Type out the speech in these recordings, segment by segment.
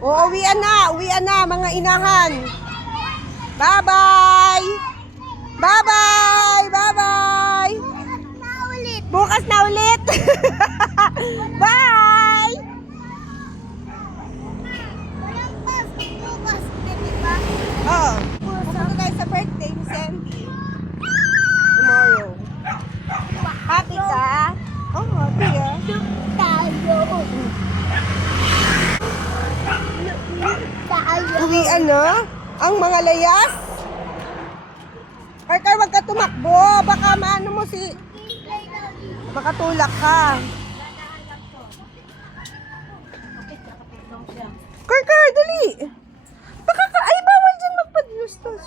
O, uwian na, mga inahan. Bye-bye! Bye-bye! Bye-bye! Bukas na ulit! Bye! Oh, pupunta tayo sa birthday ni Sandy. Tomorrow. Happy ka? Oh, happy ah. Uwian na ang mga layas. Carter, wag ka tumakbo. Baka maano mo si... Baka tulak ka. Carter, dali. Baka ka... Ay, bawal dyan magpadlustos.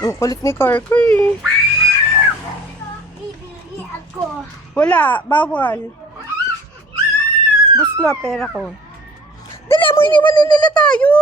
Ang kulit ni Carter. Wala, bawal. Bus na pera ko. Dali mo, iniwan na nila tayo.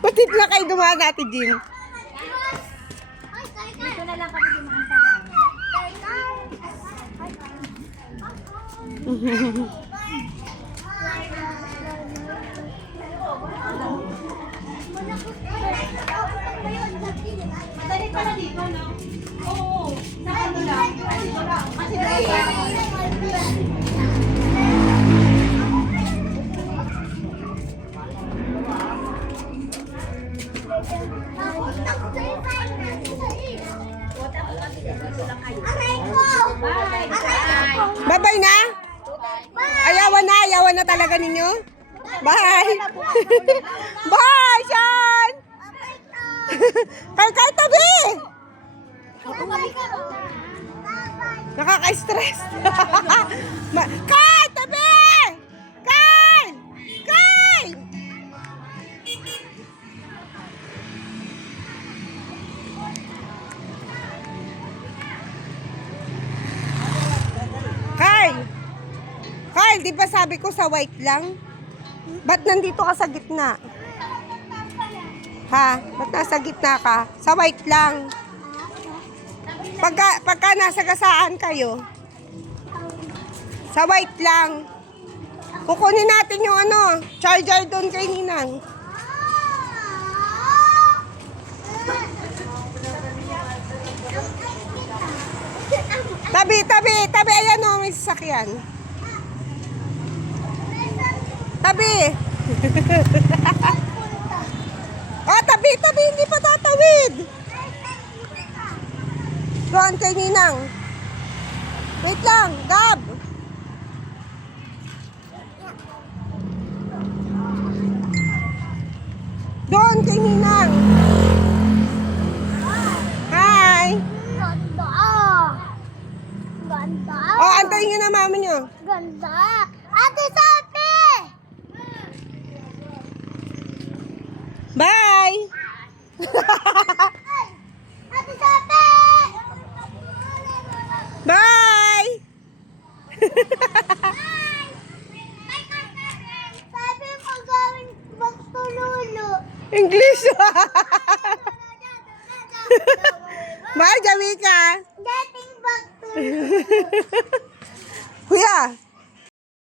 Patit na kayo dumaan natin, Jim. Dito na lang kami dumaan sa madali pala dito, no? Oo. Sa ano lang. Kasi Bye-bye na? Ayawan na talaga ninyo? Bye! Bye, Sean! Kay tabi! Nakaka-stress. Kay, tabi! Kay! Kay! Kyle, di ba sabi ko sa white lang? Ba't nandito ka sa gitna? Ha? Ba't nasa gitna ka? Sa white lang. Pagka nasa gasaan kayo, sa white lang. Kukunin natin yung charger doon kay Ninang. Tabi. Ayan o, may sasakyan. Tabi. Tabi. Hindi pa tatawid. Doon kay Ninang. Wait lang, Gab. Doon kay Ninang. Hi. Ganda. Oh, antayin nyo na mama nyo. Ganda. Ate Sophie! Bye! Ate Sophie! Bye! Sabi mo gawin magtululo. English! Bye, Jamika! Getting back to Kuya!